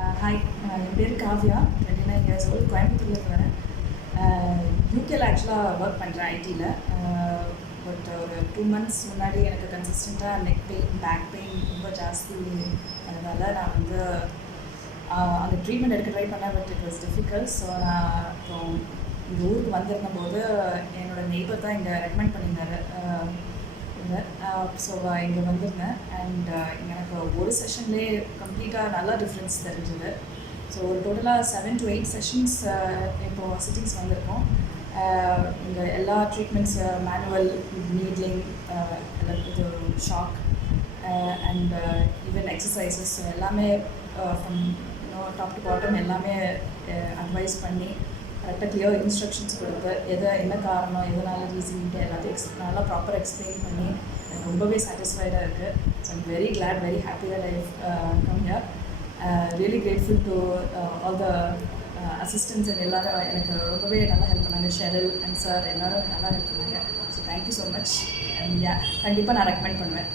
Hi, என் பேர் Kavya. 29 years old. கோயம்புத்தூர்லேருந்து வரேன். யூகேல ஆக்சுவலாக ஒர்க் பண்ணுறேன் ஐடியில். பட் ஒரு 2 மந்த்ஸ் முன்னாடி எனக்கு கன்சிஸ்டண்ட்டாக நெக் பெயின், பேக் பெயின் ரொம்ப ஜாஸ்தி. அதனால் நான் வந்து அந்த ட்ரீட்மெண்ட் எடுக்க ட்ரை பண்ணேன். But it was difficult. So நான் அப்புறம் இந்த ஊருக்கு வந்திருந்த போது என்னோடய நெய்பர் தான் இங்கே ரெக்கமெண்ட் பண்ணியிருந்தாரு. ஸோ இங்கே வந்திருந்தேன். அண்ட் எனக்கு ஒரு செஷன்லேயே கம்ப்ளீட்டாக நல்லா டிஃப்ரென்ஸ் தெரிஞ்சுது. ஸோ ஒரு டோட்டலாக 7 to 8 செஷன்ஸ் இப்போது சிட்டிங்ஸ் வந்திருக்கோம். இங்கே எல்லா ட்ரீட்மெண்ட்ஸ், மேனுவல், நீட்லிங், இது ஷாக் அண்ட் ஈவன் எக்ஸசைசஸ் எல்லாமே ஃப்ரம் டாப் டு பாட்டம் எல்லாமே அட்வைஸ் பண்ணி கரெக்டாக கிளியர் இன்ஸ்ட்ரக்ஷன்ஸ் கொடுத்து என்ன காரணம், எதனால ரீசன்ட்டு எல்லாத்தையும் நல்லா ப்ராப்பர் எக்ஸ்பிளைன் பண்ணி எனக்கு ரொம்பவே சாட்டிஸ்ஃபைடாக இருக்குது. So I'm very glad, very happy that I come here. Really grateful to all the assistance and எல்லோரும் எனக்கு ரொம்பவே நல்லா ஹெல்ப் பண்ணாங்க. ஷெரில் அண்ட் சார் எல்லோரும் நல்லா ஹெல்ப் பண்ணாங்க. So thank you so much. And கண்டிப்பாக நான் ரெக்கமெண்ட் பண்ணுவேன்.